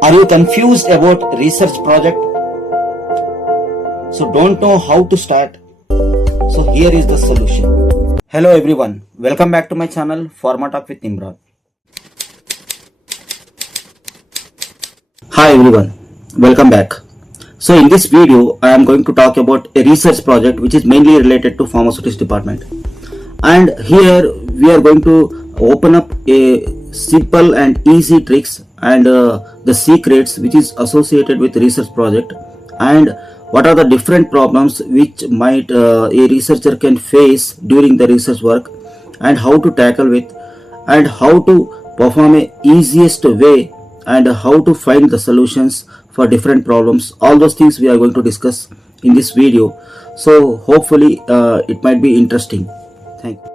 Are you confused about research project? So don't know how to start? So here is the solution. Hello everyone, welcome back to my channel Pharma Talk with Imran. Hi everyone, welcome back. So in this video I am going to talk about a research project which is mainly related to pharmaceutics department. And here we are going to open up a simple and easy tricks and the secrets which is associated with research project, and what are the different problems which might a researcher can face during the research work, and how to tackle with, and how to perform a easiest way, and how to find the solutions for different problems. All those things we are going to discuss in this video. So hopefully it might be interesting. Thank you.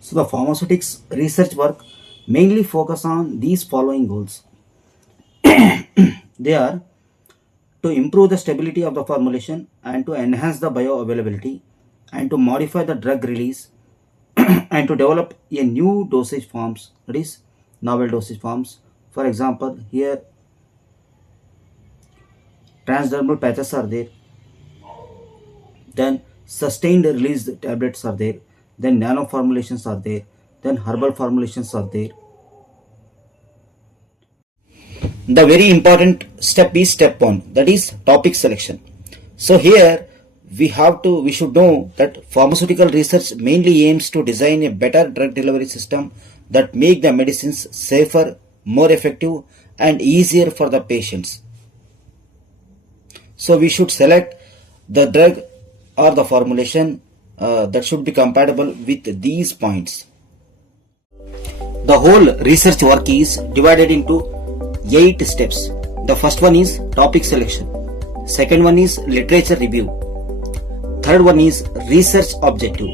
So the pharmaceutics research work mainly focus on these following goals. They are to improve the stability of the formulation and to enhance the bioavailability and to modify the drug release and to develop a new dosage forms, that is novel dosage forms. For example, here transdermal patches are there, then sustained release tablets are there, then nano formulations are there, then herbal formulations are there. The very important step is step 1, that is topic selection. So here we should know that pharmaceutical research mainly aims to design a better drug delivery system that make the medicines safer, more effective and easier for the patients. So we should select the drug or the formulation that should be compatible with these points. The whole research work is divided into 8 steps. The first one is topic selection. Second one is literature review. Third one is research objective.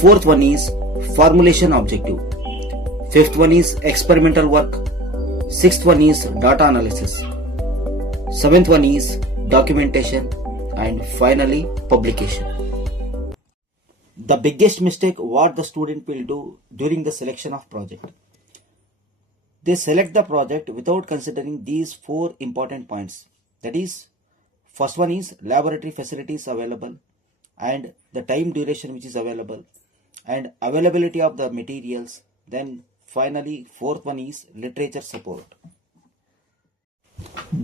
Fourth one is formulation objective. Fifth one is experimental work. Sixth one is data analysis. Seventh one is documentation, and finally publication. The biggest mistake what the student will do during the selection of project, they select the project without considering these 4 important points. That is, first one is laboratory facilities available and the time duration which is available and availability of the materials. Then finally fourth one is literature support.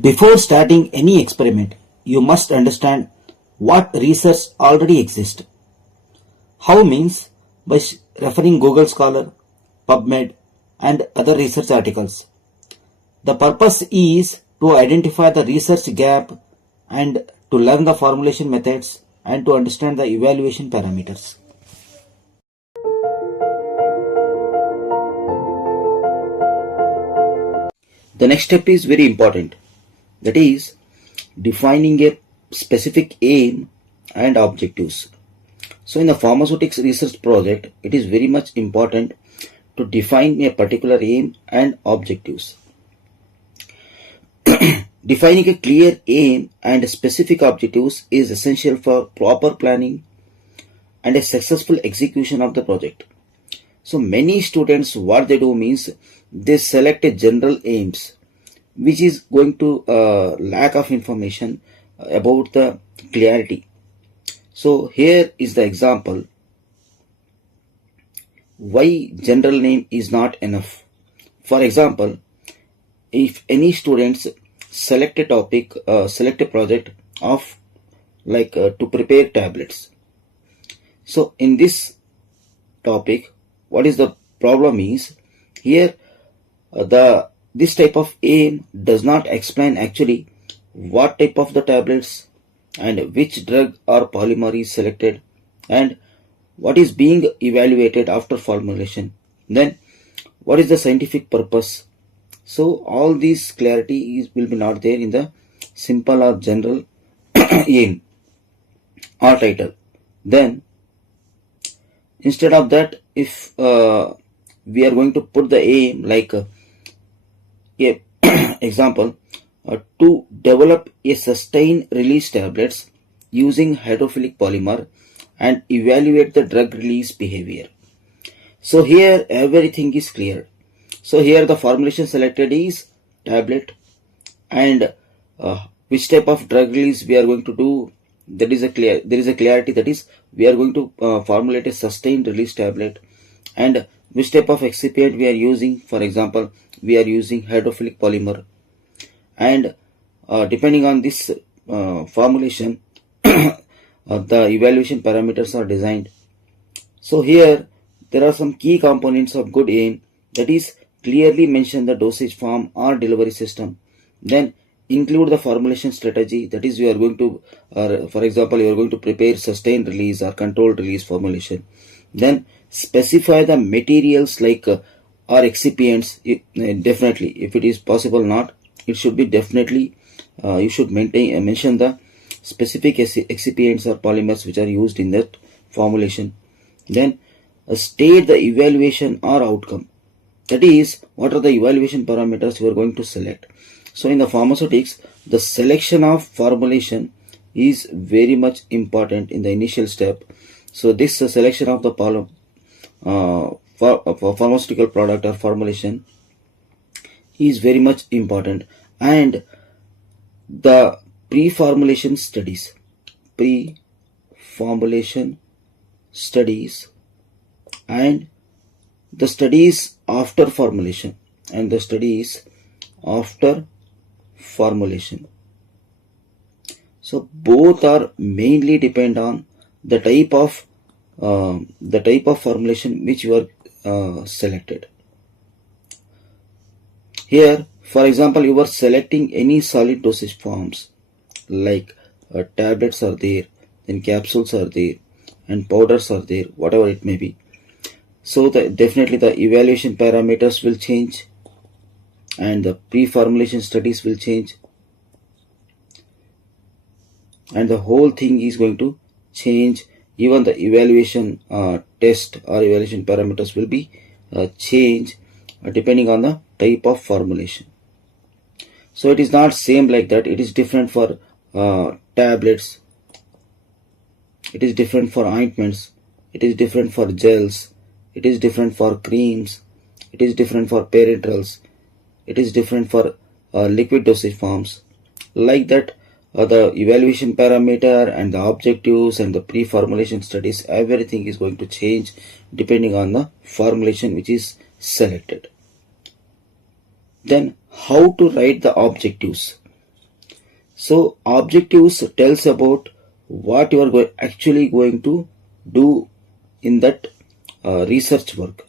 Before starting any experiment, you must understand what research already exists. How means by referring Google Scholar, PubMed and other research articles. The purpose is to identify the research gap and to learn the formulation methods and to understand the evaluation parameters. The next step is very important, that is defining a specific aim and objectives. So in the pharmaceutics research project, it is very much important to define a particular aim and objectives. Defining a clear aim and specific objectives is essential for proper planning and a successful execution of the project. So many students, what they do means they select a general aims, which is going to lack of information about the clarity. So here is the example why general name is not enough. For example, if any students select a topic, select a project of to prepare tablets. So in this topic, what is the problem is here this type of aim does not explain actually what type of the tablets and which drug or polymer is selected and what is being evaluated after formulation, then what is the scientific purpose. So all these clarity will be not there in the simple or general aim or title. Then instead of that, if we are going to put the aim like a example, to develop a sustained release tablets using hydrophilic polymer and evaluate the drug release behavior. So here everything is clear. So here the formulation selected is tablet, and which type of drug release we are going to do, there is a clarity, that is we are going to formulate a sustained release tablet, and which type of excipient we are using. For example, we are using hydrophilic polymer, and depending on this formulation the evaluation parameters are designed. So here there are some key components of good aim, that is clearly mention the dosage form or delivery system, then include the formulation strategy, that is you are going to, for example, you are going to prepare sustained release or controlled release formulation, then specify the materials like or excipients. Definitely, if it is possible not, it should be definitely you should mention the specific excipients or polymers which are used in that formulation. Then state the evaluation or outcome, that is what are the evaluation parameters you are going to select. So in the pharmaceutics, the selection of formulation is very much important in the initial step. So this selection of the pharmaceutical product or formulation is very much important, and the pre-formulation studies and the studies after formulation So both are mainly depend on the type of formulation which you are selected. Here, for example, you are selecting any solid dosage forms like tablets are there, then capsules are there, and powders are there, whatever it may be. So definitely the evaluation parameters will change, and the pre-formulation studies will change, and the whole thing is going to change. Even the evaluation test or evaluation parameters will be changed depending on the type of formulation. So it is not same like that. It is different for tablets, it is different for ointments, it is different for gels, it is different for creams, it is different for parenterals, it is different for liquid dosage forms. Like that, the evaluation parameter and the objectives and the pre-formulation studies, everything is going to change depending on the formulation which is selected. Then how to write the objectives? So objectives tells about what you are actually going to do in that research work.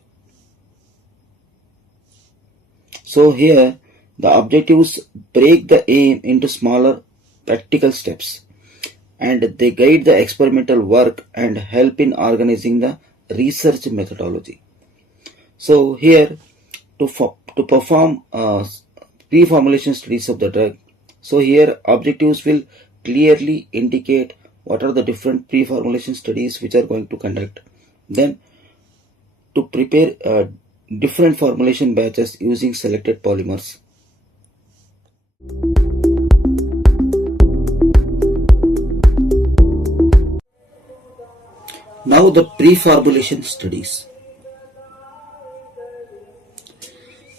So here the objectives break the aim into smaller practical steps, and they guide the experimental work and help in organizing the research methodology. So here to perform pre-formulation studies of the drug, so here objectives will clearly indicate what are the different pre-formulation studies which are going to conduct. Then to prepare different formulation batches using selected polymers. Now the pre-formulation studies.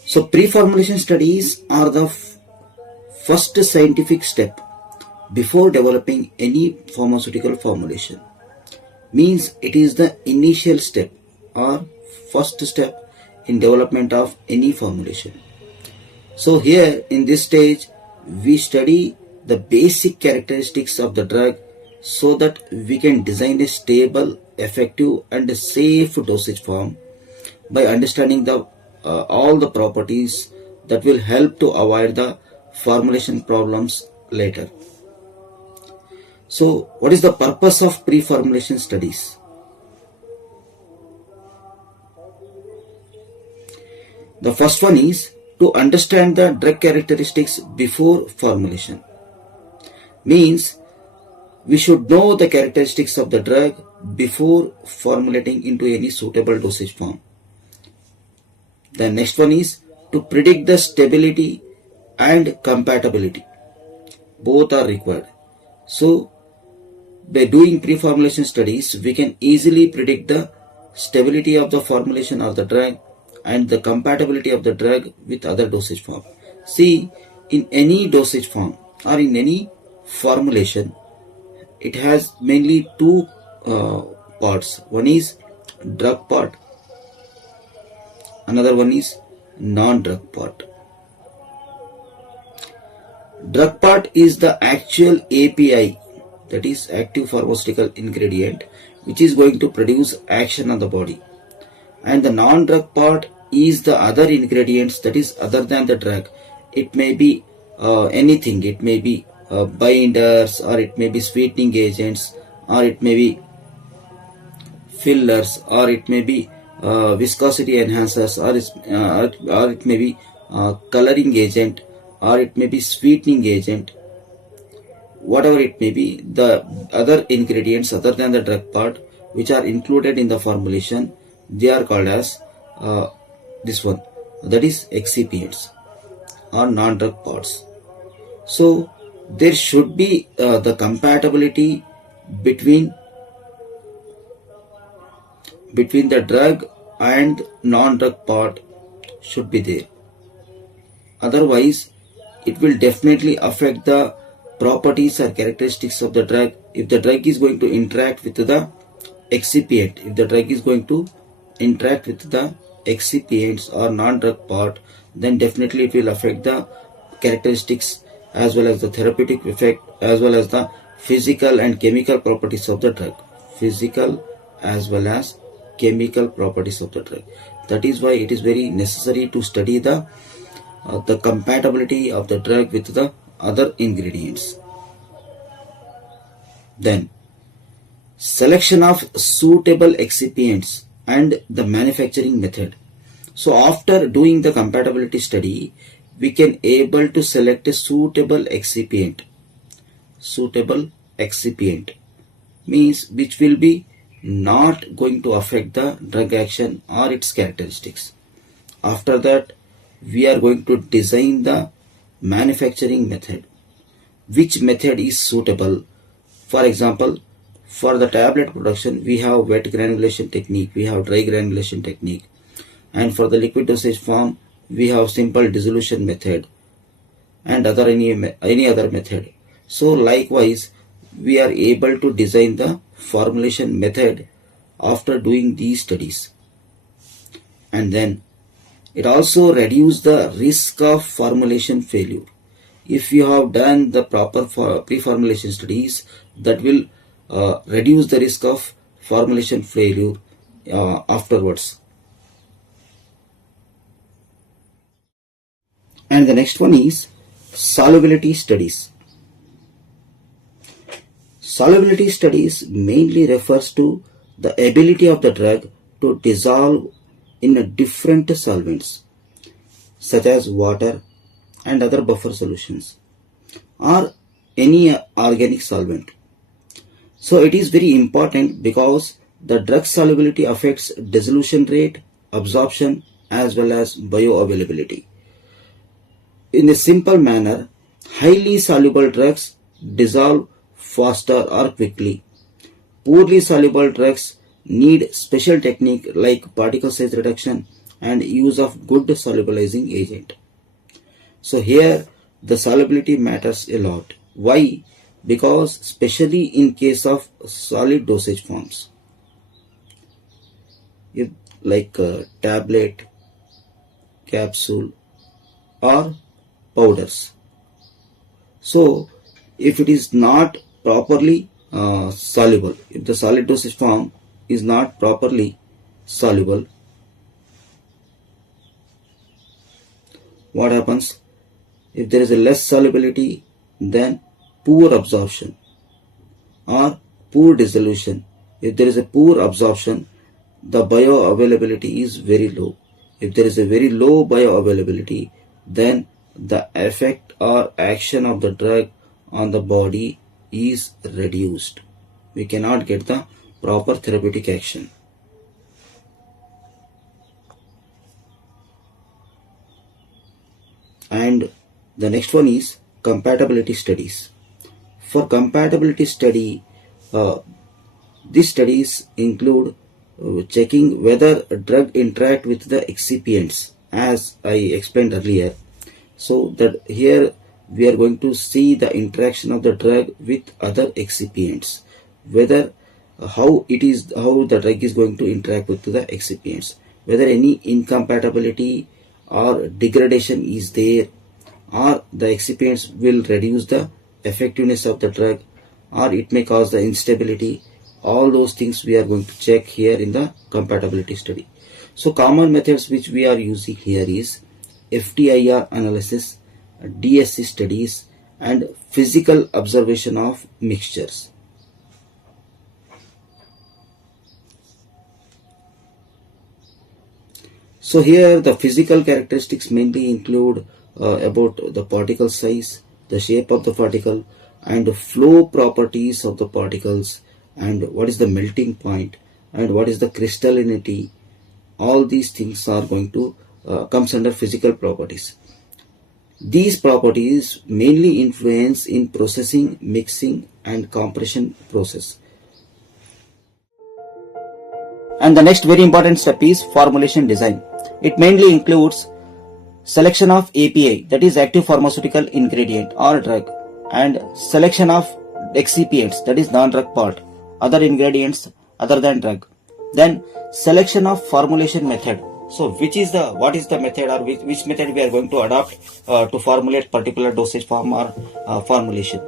So pre-formulation studies are the first scientific step before developing any pharmaceutical formulation. Means it is the initial step or first step in development of any formulation. So here in this stage we study the basic characteristics of the drug so that we can design a stable, effective and a safe dosage form by understanding the all the properties that will help to avoid the formulation problems later. So what is the purpose of pre-formulation studies? The first one is to understand the drug characteristics before formulation. Means we should know the characteristics of the drug before formulating into any suitable dosage form. The next one is to predict the stability and compatibility. Both are required. So by doing pre-formulation studies, we can easily predict the stability of the formulation of the drug and the compatibility of the drug with other dosage form. See, in any dosage form or in any formulation, it has mainly two parts. One is drug part, another one is non-drug part. Drug part is the actual API, that is active pharmaceutical ingredient, which is going to produce action on the body. And the non-drug part is the other ingredients, that is other than the drug. It may be anything. It may be binders, or it may be sweetening agents, or it may be fillers, or it may be viscosity enhancers, or it may be coloring agent, or it may be sweetening agent. Whatever it may be, the other ingredients other than the drug part which are included in the formulation, they are called as this one, that is excipients or non-drug parts. So there should be the compatibility between the drug and non-drug part should be there. Otherwise, it will definitely affect the properties or characteristics of the drug. If the drug is going to interact with the excipient, if the drug is going to interact with the excipients or non-drug part, then definitely it will affect the characteristics as well as the therapeutic effect as well as the physical and chemical properties of the drug. Physical as well as chemical properties of the drug. That is why it is very necessary to study the compatibility of the drug with the other ingredients. Then selection of suitable excipients and the manufacturing method. So after doing the compatibility study, we can able to select a suitable excipient. Suitable excipient means which will be not going to affect the drug action or its characteristics. After that, we are going to design the manufacturing method. Which method is suitable? For example, for the tablet production, we have wet granulation technique, we have dry granulation technique, and for the liquid dosage form, we have simple dissolution method and any other method. So likewise, we are able to design the formulation method after doing these studies. And then it also reduces the risk of formulation failure. If you have done the proper pre-formulation studies, that will reduce the risk of formulation failure afterwards. And the next one is solubility studies. Solubility studies mainly refers to the ability of the drug to dissolve in different solvents such as water and other buffer solutions or any organic solvent. So it is very important because the drug solubility affects dissolution rate, absorption as well as bioavailability. In a simple manner, highly soluble drugs dissolve faster or quickly. Poorly soluble drugs need special technique like particle size reduction and use of good solubilizing agent. So here the solubility matters a lot. Why? Because especially in case of solid dosage forms, if like tablet, capsule or powders. So if it is not properly soluble, if the solid dosage form is not properly soluble, what happens? If there is a less solubility, then poor absorption or poor dissolution. If there is a poor absorption, the bioavailability is very low. If there is a very low bioavailability, then the effect or action of the drug on the body is reduced. We cannot get the proper therapeutic action. And the next one is compatibility studies. For compatibility study, these studies include checking whether a drug interact with the excipients, as I explained earlier. So that here we are going to see the interaction of the drug with other excipients, whether how the drug is going to interact with the excipients, whether any incompatibility or degradation is there, or the excipients will reduce the effectiveness of the drug, or it may cause the instability. All those things we are going to check here in the compatibility study. So common methods which we are using here is FTIR analysis, DSC studies, and physical observation of mixtures. So here the physical characteristics mainly include about the particle size, the shape of the particle, and the flow properties of the particles, and what is the melting point, and what is the crystallinity. All these things are going to comes under physical properties. These properties mainly influence in processing, mixing, and compression process. And the next very important step is formulation design. It mainly includes selection of API, that is active pharmaceutical ingredient or drug, and selection of excipients, that is non-drug part, other ingredients other than drug. Then selection of formulation method. So what is the method, or which method we are going to adopt to formulate particular dosage form or formulation.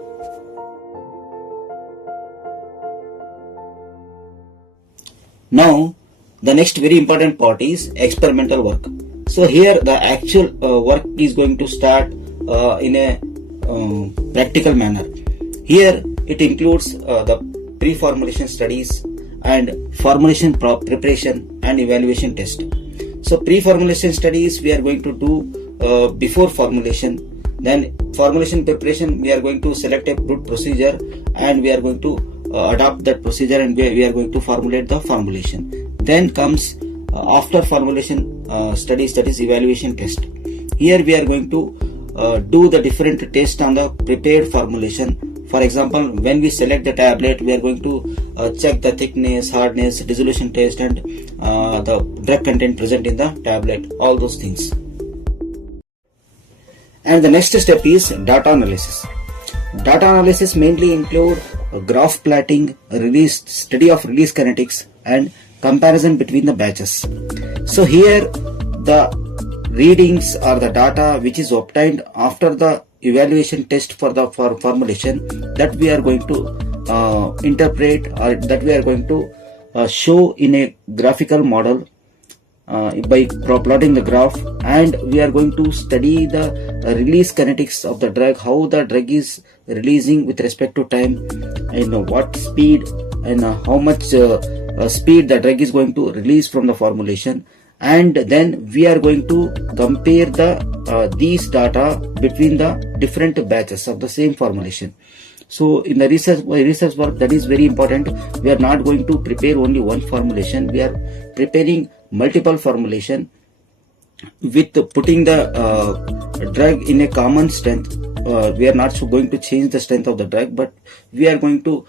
Now the next very important part is experimental work. So here the actual work is going to start in a practical manner. Here it includes the pre-formulation studies and formulation preparation and evaluation test. So pre-formulation studies we are going to do before formulation. Then formulation preparation, we are going to select a good procedure and we are going to adopt that procedure, and we are going to formulate the formulation. Then comes after formulation studies, that is evaluation test. Here we are going to do the different tests on the prepared formulation. For example, when we select the tablet, we are going to check the thickness, hardness, dissolution test, and the drug content present in the tablet, all those things. And the next step is data analysis. Data analysis mainly include graph plotting, study of release kinetics, and comparison between the batches. So here the readings or the data which is obtained after the evaluation test for the formulation, that we are going to interpret, or that we are going to show in a graphical model by plotting the graph, and we are going to study the release kinetics of the drug, how the drug is releasing with respect to time, and what speed and how much speed the drug is going to release from the formulation. And then we are going to compare these data between the different batches of the same formulation. So in the research work, that is very important. We are not going to prepare only one formulation. We are preparing multiple formulation with putting the drug in a common strength. We are not going to change the strength of the drug, but we are going to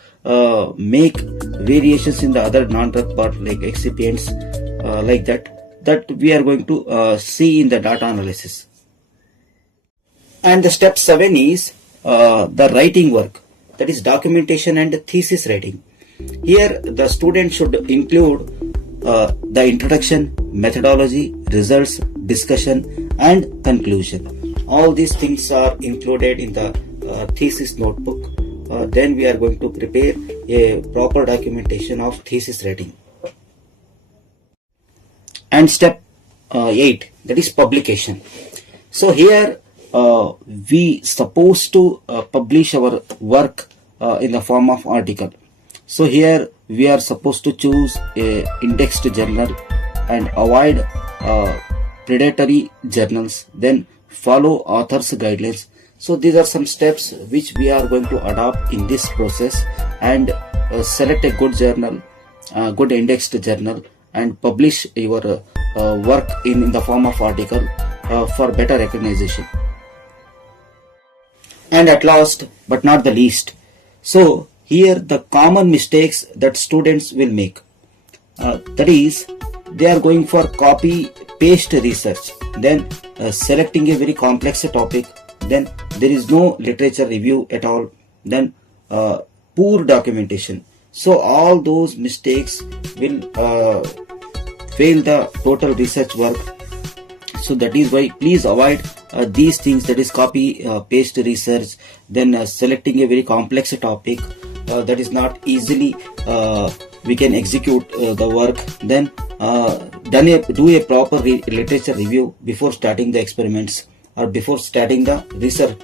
make variations in the other non-drug part, like excipients, like that we are going to see in the data analysis. And the step 7 is the writing work, that is documentation and thesis writing. Here the student should include the introduction, methodology, results, discussion, and conclusion. All these things are included in the thesis notebook. Then we are going to prepare a proper documentation of thesis writing. And step 8, that is publication. So here we supposed to publish our work in the form of article. So here we are supposed to choose a indexed journal and avoid predatory journals, then follow author's guidelines. So these are some steps which we are going to adopt in this process, and select a good journal, good indexed journal, and publish your work in the form of article for better recognition. And at last, but not the least, so here the common mistakes that students will make, that is, they are going for copy paste research, then selecting a very complex topic, then there is no literature review at all, then poor documentation. So all those mistakes will fail the total research work. So that is why please avoid these things, that is copy paste research, then selecting a very complex topic that is not easily we can execute the work, then do a proper literature review before starting the experiments or before starting the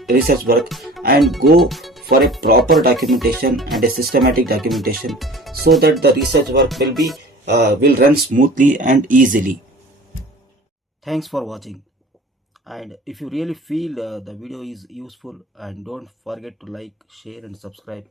research work, and go for a proper documentation and a systematic documentation, so that the research work will run smoothly and easily. Thanks for watching, and if you really feel the video is useful, and don't forget to like, share and subscribe